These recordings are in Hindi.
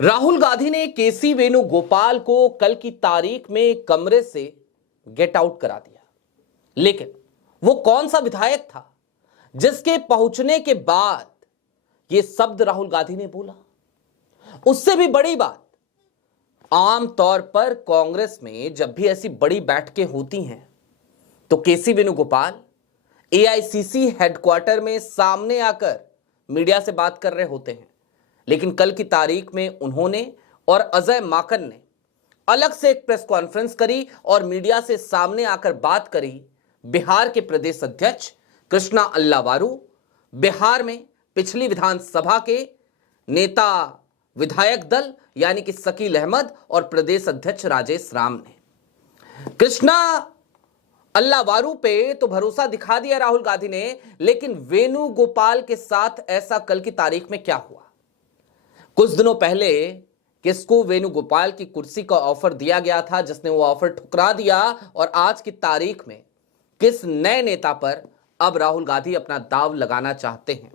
राहुल गांधी ने केसी वेणुगोपाल को कल की तारीख में कमरे से गेट आउट करा दिया। लेकिन वो कौन सा विधायक था जिसके पहुंचने के बाद ये शब्द राहुल गांधी ने बोला? उससे भी बड़ी बात, आमतौर पर कांग्रेस में जब भी ऐसी बड़ी बैठकें होती हैं तो केसी वेणुगोपाल एआईसीसी हेडक्वार्टर में सामने आकर मीडिया से बात कर रहे होते हैं। लेकिन कल की तारीख में उन्होंने और अजय माकन ने अलग से एक प्रेस कॉन्फ्रेंस करी और मीडिया से सामने आकर बात करी बिहार के प्रदेश अध्यक्ष कृष्णा अल्लावारू, बिहार में पिछली विधानसभा के नेता विधायक दल यानी कि शकील अहमद और प्रदेश अध्यक्ष राजेश राम ने। कृष्णा अल्लावारू पे तो भरोसा दिखा दिया राहुल गांधी ने, लेकिन वेणुगोपाल के साथ ऐसा कल की तारीख में क्या हुआ? कुछ दिनों पहले किसको वेणुगोपाल की कुर्सी का ऑफर दिया गया था जिसने वो ऑफर ठुकरा दिया, और आज की तारीख में किस नए नेता पर अब राहुल गांधी अपना दाव लगाना चाहते हैं?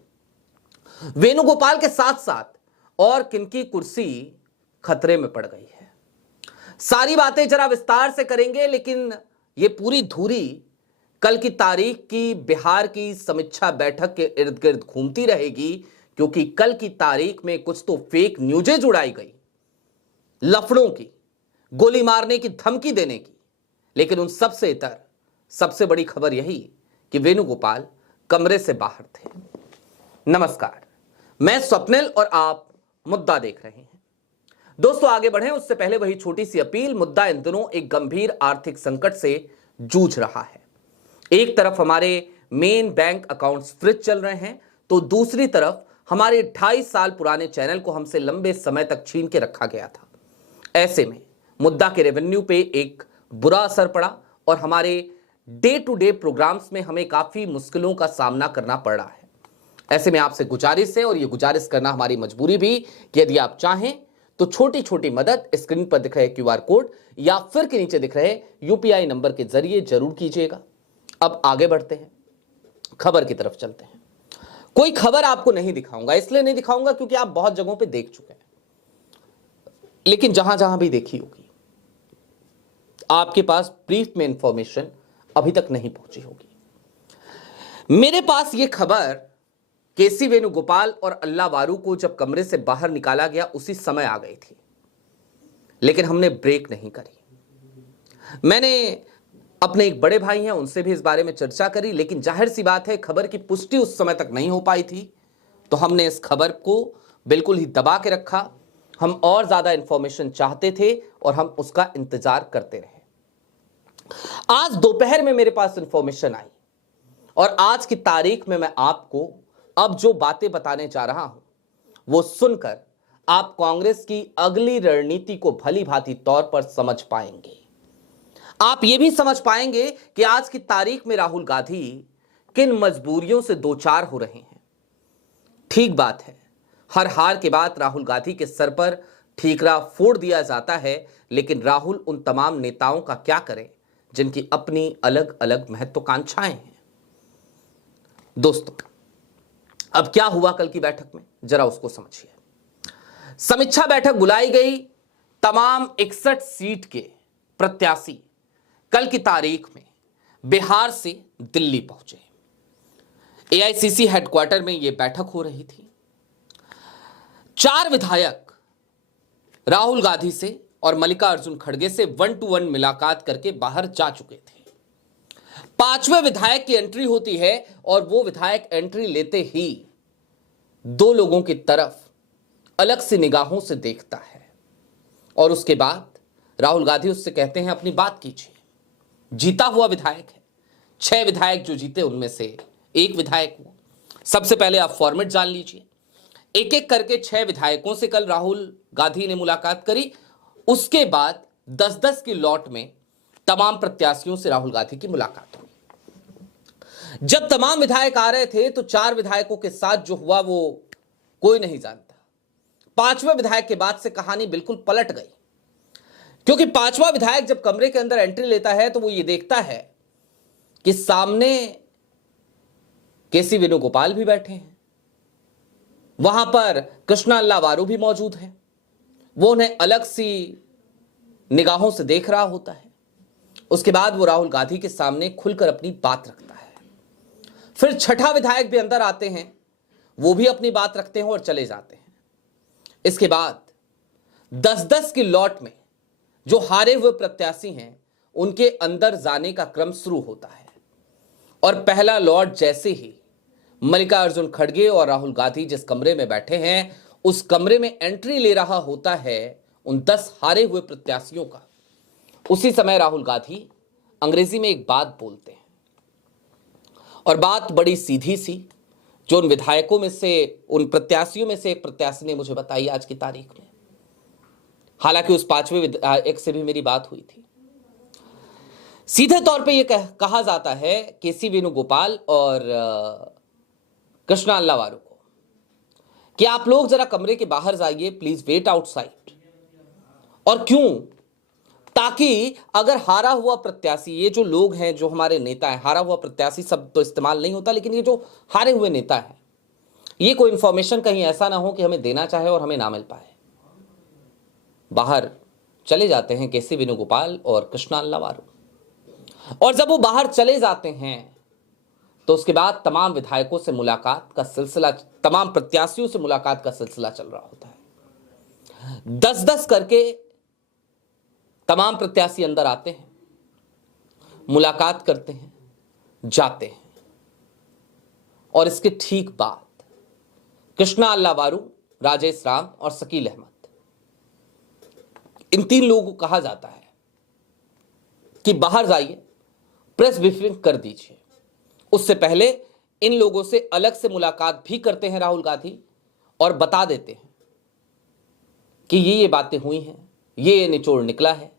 वेणुगोपाल के साथ साथ और किनकी कुर्सी खतरे में पड़ गई है? सारी बातें जरा विस्तार से करेंगे, लेकिन ये पूरी धुरी कल की तारीख की बिहार की समीक्षा बैठक के इर्द गिर्द घूमती रहेगी, क्योंकि कल की तारीख में कुछ तो फेक न्यूजें जुड़ाई गई, लफड़ों की, गोली मारने की धमकी देने की। लेकिन उन सबसे इतर सबसे बड़ी खबर यही कि वेणुगोपाल कमरे से बाहर थे। नमस्कार, मैं स्वप्निल और आप मुद्दा देख रहे हैं। दोस्तों, आगे बढ़ें उससे पहले वही छोटी सी अपील। मुद्दा इन दिनों एक गंभीर आर्थिक संकट से जूझ रहा है। एक तरफ हमारे मेन बैंक अकाउंट्स फ्रीज चल रहे हैं, तो दूसरी तरफ हमारे 2.5 साल पुराने चैनल को हमसे लंबे समय तक छीन के रखा गया था। ऐसे में मुद्दा के रेवेन्यू पे एक बुरा असर पड़ा और हमारे डे टू डे प्रोग्राम्स में हमें काफी मुश्किलों का सामना करना पड़ रहा है। ऐसे में आपसे गुजारिश है, और ये गुजारिश करना हमारी मजबूरी भी, कि यदि आप चाहें तो छोटी छोटी मदद स्क्रीन पर दिख रहे क्यूआर कोड या फिर के नीचे दिख रहे यूपीआई नंबर के जरिए जरूर कीजिएगा। अब आगे बढ़ते हैं, खबर की तरफ चलते हैं। कोई खबर आपको नहीं दिखाऊंगा, इसलिए नहीं दिखाऊंगा क्योंकि आप बहुत जगहों पे देख चुके हैं, लेकिन जहां जहां भी देखी होगी आपके पास ब्रीफ में इंफॉर्मेशन अभी तक नहीं पहुंची होगी। मेरे पास यह खबर केसी वेणुगोपाल और अल्लावारू को जब कमरे से बाहर निकाला गया उसी समय आ गई थी, लेकिन हमने ब्रेक नहीं करी। मैंने अपने एक बड़े भाई हैं, उनसे भी इस बारे में चर्चा करी, लेकिन जाहिर सी बात है खबर की पुष्टि उस समय तक नहीं हो पाई थी, तो हमने इस खबर को बिल्कुल ही दबा के रखा। हम और ज्यादा इंफॉर्मेशन चाहते थे और हम उसका इंतजार करते रहे। आज दोपहर में मेरे पास इंफॉर्मेशन आई, और आज की तारीख में मैं आपको अब जो बातें बताने जा रहा हूं वो सुनकर आप कांग्रेस की अगली रणनीति को भली भांति तौर पर समझ पाएंगे। आप यह भी समझ पाएंगे कि आज की तारीख में राहुल गांधी किन मजबूरियों से दो चार हो रहे हैं। ठीक बात है, हर हार के बाद राहुल गांधी के सर पर ठीकरा फोड़ दिया जाता है, लेकिन राहुल उन तमाम नेताओं का क्या करें जिनकी अपनी अलग अलग महत्वाकांक्षाएं हैं। दोस्तों, अब क्या हुआ कल की बैठक में, जरा उसको समझिए। समीक्षा बैठक बुलाई गई, तमाम 61 सीट के प्रत्याशी कल की तारीख में बिहार से दिल्ली पहुंचे। एआईसीसी हेडक्वार्टर में यह बैठक हो रही थी। 4 विधायक राहुल गांधी से और मल्लिकार्जुन खड़गे से 1-to-1 मुलाकात करके बाहर जा चुके थे। 5वें विधायक की एंट्री होती है और वो विधायक एंट्री लेते ही 2 लोगों की तरफ अलग सी निगाहों से देखता है, और उसके बाद राहुल गांधी उससे कहते हैं अपनी बात कीजिए। जीता हुआ विधायक है, 6 विधायक जो जीते उनमें से एक विधायक हुआ। सबसे पहले आप फॉर्मेट जान लीजिए। एक एक करके 6 विधायकों से कल राहुल गांधी ने मुलाकात करी। उसके बाद 10-10 की लॉट में तमाम प्रत्याशियों से राहुल गांधी की मुलाकात हुई। जब तमाम विधायक आ रहे थे तो 4 विधायकों के साथ जो हुआ वो कोई नहीं जानता। 5वें विधायक के बाद से कहानी बिल्कुल पलट गई, क्योंकि 5वां विधायक जब कमरे के अंदर एंट्री लेता है तो वो ये देखता है कि सामने केसी वेणुगोपाल भी बैठे हैं, वहां पर कृष्णा अल्लावारू भी मौजूद हैं, वो उन्हें अलग सी निगाहों से देख रहा होता है। उसके बाद वो राहुल गांधी के सामने खुलकर अपनी बात रखता है। फिर छठा विधायक भी अंदर आते हैं, वो भी अपनी बात रखते हैं और चले जाते हैं। इसके बाद 10-10 की लॉट में जो हारे हुए प्रत्याशी हैं उनके अंदर जाने का क्रम शुरू होता है। और पहला लॉट जैसे ही मल्लिकार्जुन खड़गे और राहुल गांधी जिस कमरे में बैठे हैं उस कमरे में एंट्री ले रहा होता है उन 10 हारे हुए प्रत्याशियों का, उसी समय राहुल गांधी अंग्रेजी में एक बात बोलते हैं। और बात बड़ी सीधी सी, जो उन विधायकों में से, उन प्रत्याशियों में से एक प्रत्याशी ने मुझे बताई आज की तारीख में। हालांकि उस 5वें विधायक से भी मेरी बात हुई थी। सीधे तौर पे यह कहा जाता है केसी वेणुगोपाल और कृष्णा अल्लावारू को कि आप लोग जरा कमरे के बाहर जाइए, प्लीज वेट आउटसाइड। और क्यों? ताकि अगर हारा हुआ प्रत्याशी, ये जो लोग हैं, जो हमारे नेता हैं, हारा हुआ प्रत्याशी शब्द तो इस्तेमाल नहीं होता, लेकिन ये जो हारे हुए नेता हैं, ये कोई इंफॉर्मेशन कहीं ऐसा ना हो कि हमें देना चाहे और हमें ना मिल पाए। बाहर चले जाते हैं केसी वेणुगोपाल और कृष्णा अल्लावारू। और जब वो बाहर चले जाते हैं तो उसके बाद तमाम विधायकों से मुलाकात का सिलसिला, तमाम प्रत्याशियों से मुलाकात का सिलसिला चल रहा होता है। 10-10 करके तमाम प्रत्याशी अंदर आते हैं, मुलाकात करते हैं, जाते हैं। और इसके ठीक बाद कृष्णा अल्लावारू, राजेश राम और शकील अहमद, इन 3 लोगों को कहा जाता है कि बाहर जाइए, प्रेस ब्रीफिंग कर दीजिए। उससे पहले इन लोगों से अलग से मुलाकात भी करते हैं राहुल गांधी और बता देते हैं कि ये बातें हुई हैं, ये निचोड़ निकला है।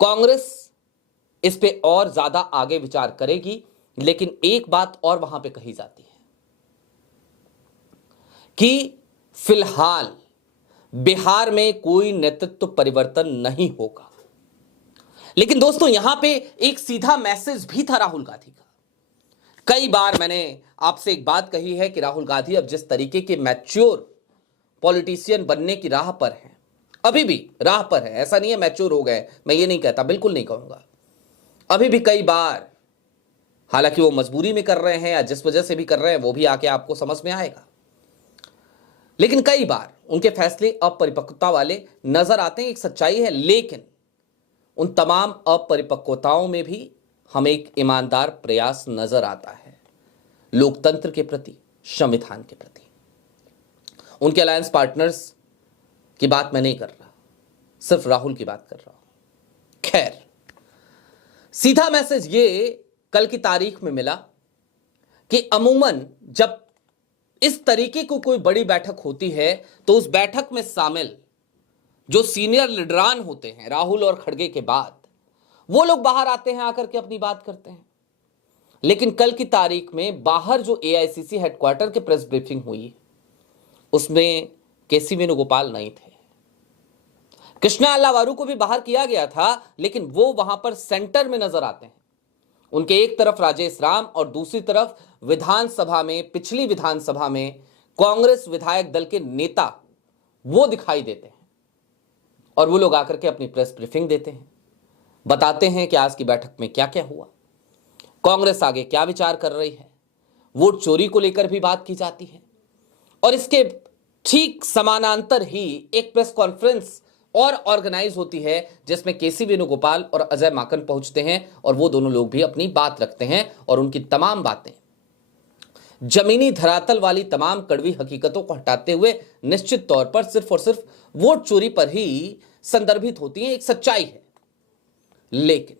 कांग्रेस इस पे और ज्यादा आगे विचार करेगी, लेकिन एक बात और वहां पे कही जाती है कि फिलहाल बिहार में कोई नेतृत्व परिवर्तन नहीं होगा। लेकिन दोस्तों, यहां पे एक सीधा मैसेज भी था राहुल गांधी का। कई बार मैंने आपसे एक बात कही है कि राहुल गांधी अब जिस तरीके के मैच्योर पॉलिटिशियन बनने की राह पर हैं, अभी भी राह पर है, ऐसा नहीं है मैच्योर हो गए, मैं ये नहीं कहता, बिल्कुल नहीं कहूंगा। अभी भी कई बार, हालांकि वो मजबूरी में कर रहे हैं या जिस वजह से भी कर रहे हैं वो भी आके आपको समझ में आएगा, लेकिन कई बार उनके फैसले अपरिपक्वता वाले नजर आते हैं, एक सच्चाई है। लेकिन उन तमाम अपरिपक्वताओं में भी हमें एक ईमानदार प्रयास नजर आता है लोकतंत्र के प्रति, संविधान के प्रति। उनके अलायंस पार्टनर्स की बात मैं नहीं कर रहा, सिर्फ राहुल की बात कर रहा हूं। खैर, सीधा मैसेज ये कल की तारीख में मिला कि अमूमन जब इस तरीके की कोई बड़ी बैठक होती है तो उस बैठक में शामिल जो सीनियर लीडरान होते हैं राहुल और खड़गे के बाद, वो लोग बाहर आते हैं, आकर के अपनी बात करते हैं। लेकिन कल की तारीख में बाहर जो एआईसीसी हेडक्वार्टर के प्रेस ब्रीफिंग हुई उसमें केसी वेणुगोपाल नहीं थे। कृष्णा अल्लावारू को भी बाहर किया गया था, लेकिन वो वहां पर सेंटर में नजर आते हैं। उनके एक तरफ राजेश राम और दूसरी तरफ विधानसभा में, पिछली विधानसभा में कांग्रेस विधायक दल के नेता वो दिखाई देते हैं। और वो लोग आकर के अपनी प्रेस ब्रीफिंग देते हैं, बताते हैं कि आज की बैठक में क्या क्या हुआ, कांग्रेस आगे क्या विचार कर रही है, वोट चोरी को लेकर भी बात की जाती है। और इसके ठीक समानांतर ही एक प्रेस कॉन्फ्रेंस और ऑर्गेनाइज होती है जिसमें केसी वेणुगोपाल और अजय माकन पहुंचते हैं और वो दोनों लोग भी अपनी बात रखते हैं। और उनकी तमाम बातें जमीनी धरातल वाली तमाम कड़वी हकीकतों को हटाते हुए निश्चित तौर पर सिर्फ और सिर्फ वोट चोरी पर ही संदर्भित होती हैं, एक सच्चाई है। लेकिन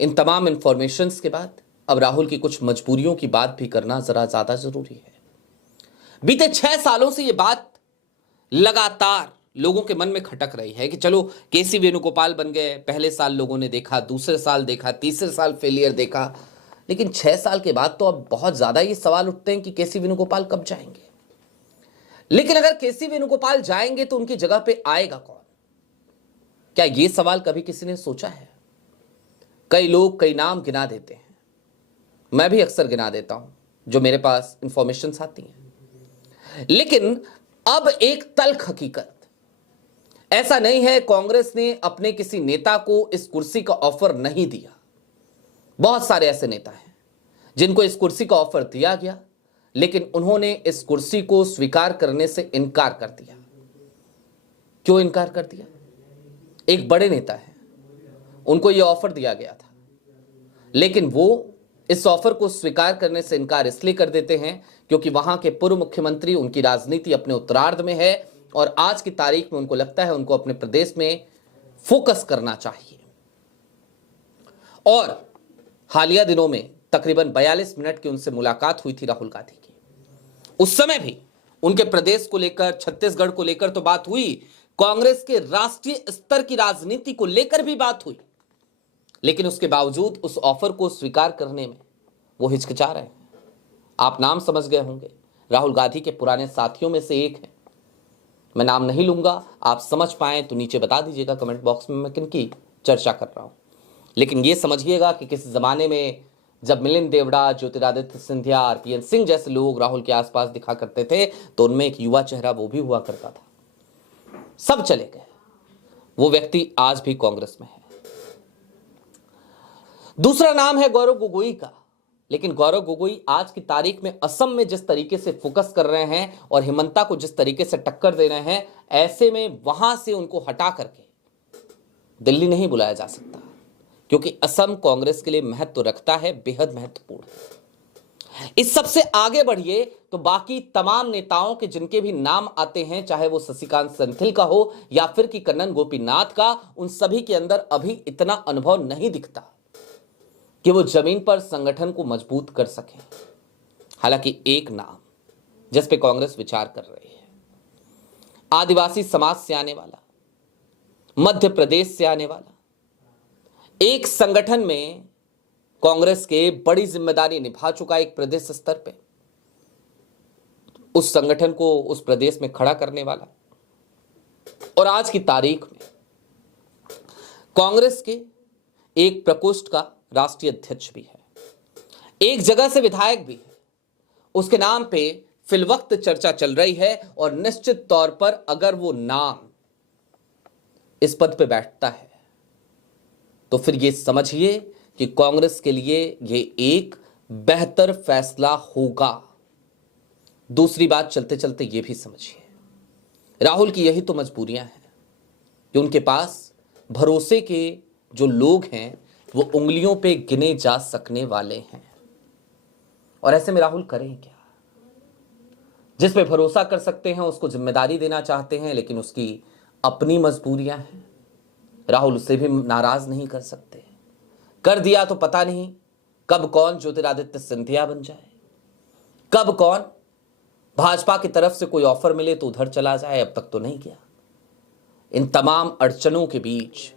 इन तमाम इंफॉर्मेशंस के बाद अब राहुल की कुछ मजबूरियों की बात भी करना जरा ज्यादा जरूरी है। बीते 6 सालों से यह बात लगातार लोगों के मन में खटक रही है कि चलो केसी वेणुगोपाल बन गए, पहले साल लोगों ने देखा, दूसरे साल देखा, तीसरे साल फेलियर देखा, लेकिन 6 साल के बाद तो अब बहुत ज्यादा ये सवाल उठते हैं कि केसी वेणुगोपाल कब जाएंगे। लेकिन अगर केसी वेणुगोपाल जाएंगे तो उनकी जगह पे आएगा कौन? क्या ये सवाल कभी किसी ने सोचा है? कई लोग कई नाम गिना देते हैं, मैं भी अक्सर गिना देता हूं जो मेरे पास इंफॉर्मेशन आती हैं। लेकिन अब एक तल्ख हकीकत ऐसा नहीं है कांग्रेस ने अपने किसी नेता को इस कुर्सी का ऑफर नहीं दिया। बहुत सारे ऐसे नेता हैं जिनको इस कुर्सी का ऑफर दिया गया, लेकिन उन्होंने इस कुर्सी को स्वीकार करने से इनकार कर दिया। क्यों इनकार कर दिया? एक बड़े नेता है, उनको यह ऑफर दिया गया था, लेकिन वो इस ऑफर को स्वीकार करने से इनकार इसलिए कर देते हैं क्योंकि वहां के पूर्व मुख्यमंत्री, उनकी राजनीति अपने उत्तरार्ध में है और आज की तारीख में उनको लगता है उनको अपने प्रदेश में फोकस करना चाहिए। और हालिया दिनों में तकरीबन 42 मिनट की उनसे मुलाकात हुई थी राहुल गांधी की। उस समय भी उनके प्रदेश को लेकर, छत्तीसगढ़ को लेकर तो बात हुई, कांग्रेस के राष्ट्रीय स्तर की राजनीति को लेकर भी बात हुई, लेकिन उसके बावजूद उस ऑफर को स्वीकार करने में वो हिचकिचा रहे हैं। आप नाम समझ गए होंगे, राहुल गांधी के पुराने साथियों में से एक है। मैं नाम नहीं लूंगा, आप समझ पाए तो नीचे बता दीजिएगा कमेंट बॉक्स में मैं किनकी चर्चा कर रहा हूं। लेकिन यह समझिएगा कि किसी जमाने में जब मिलिंद देवड़ा, ज्योतिरादित्य सिंधिया, आरपीएन सिंह जैसे लोग राहुल के आसपास दिखा करते थे तो उनमें एक युवा चेहरा वो भी हुआ करता था। सब चले गए, वो व्यक्ति आज भी कांग्रेस में है। दूसरा नाम है गौरव गोगोई का, लेकिन गौरव गोगोई आज की तारीख में असम में जिस तरीके से फोकस कर रहे हैं और हिमंता को जिस तरीके से टक्कर दे रहे हैं, ऐसे में वहां से उनको हटा करके दिल्ली नहीं बुलाया जा सकता, क्योंकि असम कांग्रेस के लिए महत्व रखता है, बेहद महत्वपूर्ण है। इस सबसे आगे बढ़िए तो बाकी तमाम नेताओं के जिनके भी नाम आते हैं, चाहे वो शशिकांत सेंथिल का हो या फिर कि कन्नन गोपीनाथ का, उन सभी के अंदर अभी इतना अनुभव नहीं दिखता कि वो जमीन पर संगठन को मजबूत कर सके। हालांकि एक नाम जिस पे कांग्रेस विचार कर रही है, आदिवासी समाज से आने वाला, मध्य प्रदेश से आने वाला, एक संगठन में कांग्रेस के बड़ी जिम्मेदारी निभा चुका एक प्रदेश स्तर पे, उस संगठन को उस प्रदेश में खड़ा करने वाला, और आज की तारीख में कांग्रेस के एक प्रकोष्ठ का राष्ट्रीय अध्यक्ष भी है, एक जगह से विधायक भी है। उसके नाम पे फिलवक्त चर्चा चल रही है और निश्चित तौर पर अगर वो नाम इस पद पे बैठता है तो फिर ये समझिए कि कांग्रेस के लिए ये एक बेहतर फैसला होगा। दूसरी बात चलते चलते ये भी समझिए, राहुल की यही तो मजबूरियां हैं कि उनके पास भरोसे के जो लोग हैं वो उंगलियों पे गिने जा सकने वाले हैं, और ऐसे में राहुल करें क्या? जिस पे भरोसा कर सकते हैं उसको जिम्मेदारी देना चाहते हैं, लेकिन उसकी अपनी मजबूरियां हैं। राहुल उसे भी नाराज नहीं कर सकते। कर दिया तो पता नहीं कब कौन ज्योतिरादित्य सिंधिया बन जाए, कब कौन भाजपा की तरफ से कोई ऑफर मिले तो उधर चला जाए, अब तक तो नहीं किया। इन तमाम अड़चनों के बीच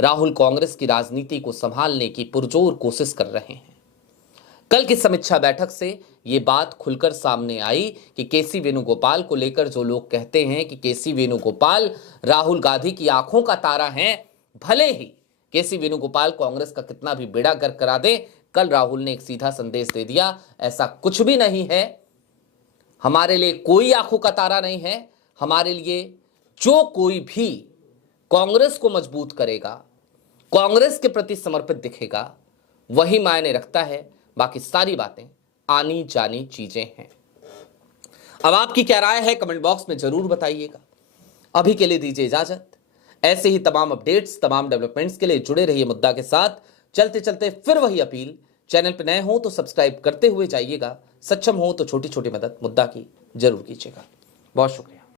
राहुल कांग्रेस की राजनीति को संभालने की पुरजोर कोशिश कर रहे हैं। कल की समीक्षा बैठक से यह बात खुलकर सामने आई कि केसी वेणुगोपाल को लेकर जो लोग कहते हैं कि केसी वेणुगोपाल राहुल गांधी की आंखों का तारा हैं, भले ही केसी वेणुगोपाल कांग्रेस का कितना भी बेड़ा गर्क करा दे, कल राहुल ने एक सीधा संदेश दे दिया, ऐसा कुछ भी नहीं है। हमारे लिए कोई आंखों का तारा नहीं है। हमारे लिए जो कोई भी कांग्रेस को मजबूत करेगा, कांग्रेस के प्रति समर्पित दिखेगा, वही मायने रखता है। बाकी सारी बातें आनी जानी चीजें हैं। अब आपकी क्या राय है कमेंट बॉक्स में जरूर बताइएगा। अभी के लिए दीजिए इजाजत। ऐसे ही तमाम अपडेट्स, तमाम डेवलपमेंट्स के लिए जुड़े रहिए मुद्दा के साथ। चलते चलते फिर वही अपील, चैनल पर नए हो तो सब्सक्राइब करते हुए जाइएगा, सक्षम हो तो छोटी छोटी मदद मुद्दा की जरूर कीजिएगा। बहुत शुक्रिया।